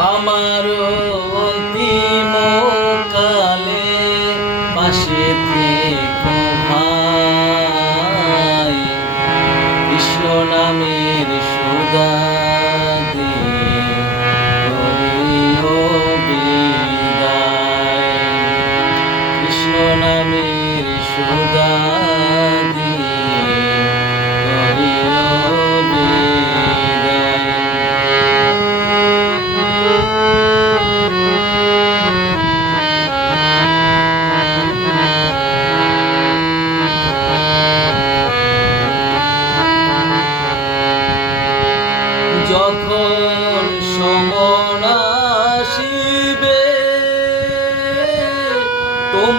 আমার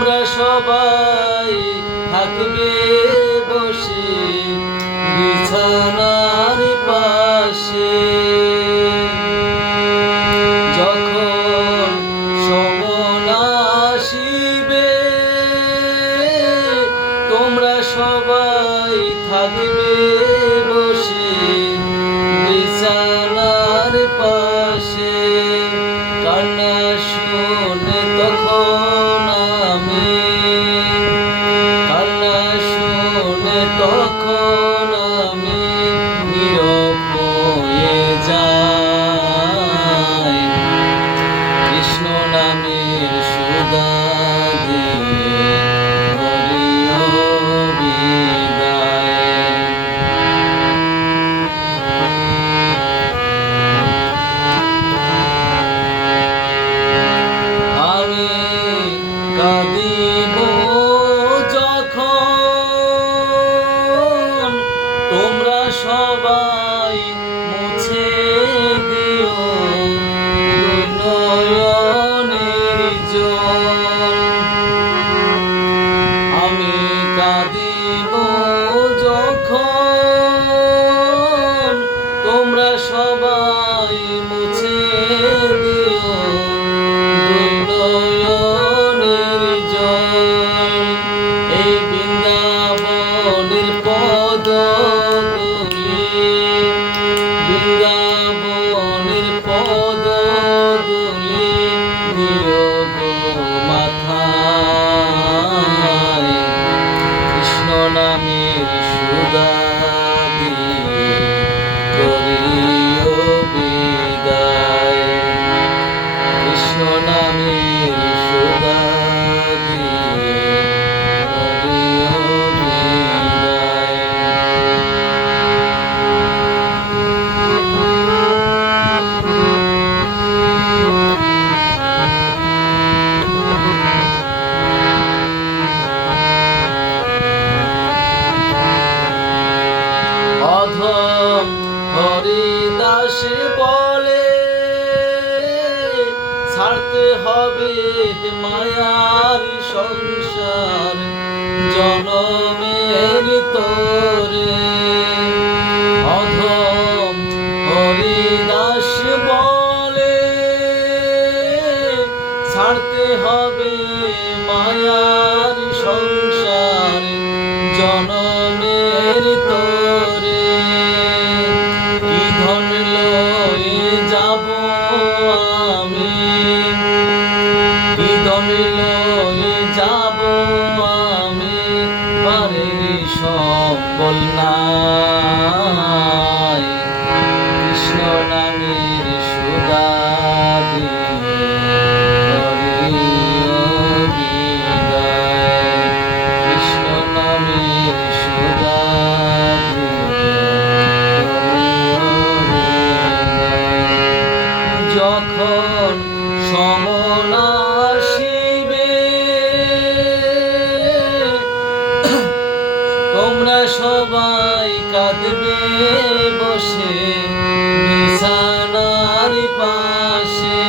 আমরা সবাই থাকবে বসে বিছানার পাশে। সবাই থাকবে book ছাড়তে হবে মায়ার সংসার জনমের তোরে। অধম হরিদাস বলে ছাড়তে হবে মায়ার সংসার লই যাব আমি বাড়ির সকল না সবাই কাঁদবে বসে বিছানার পাশে।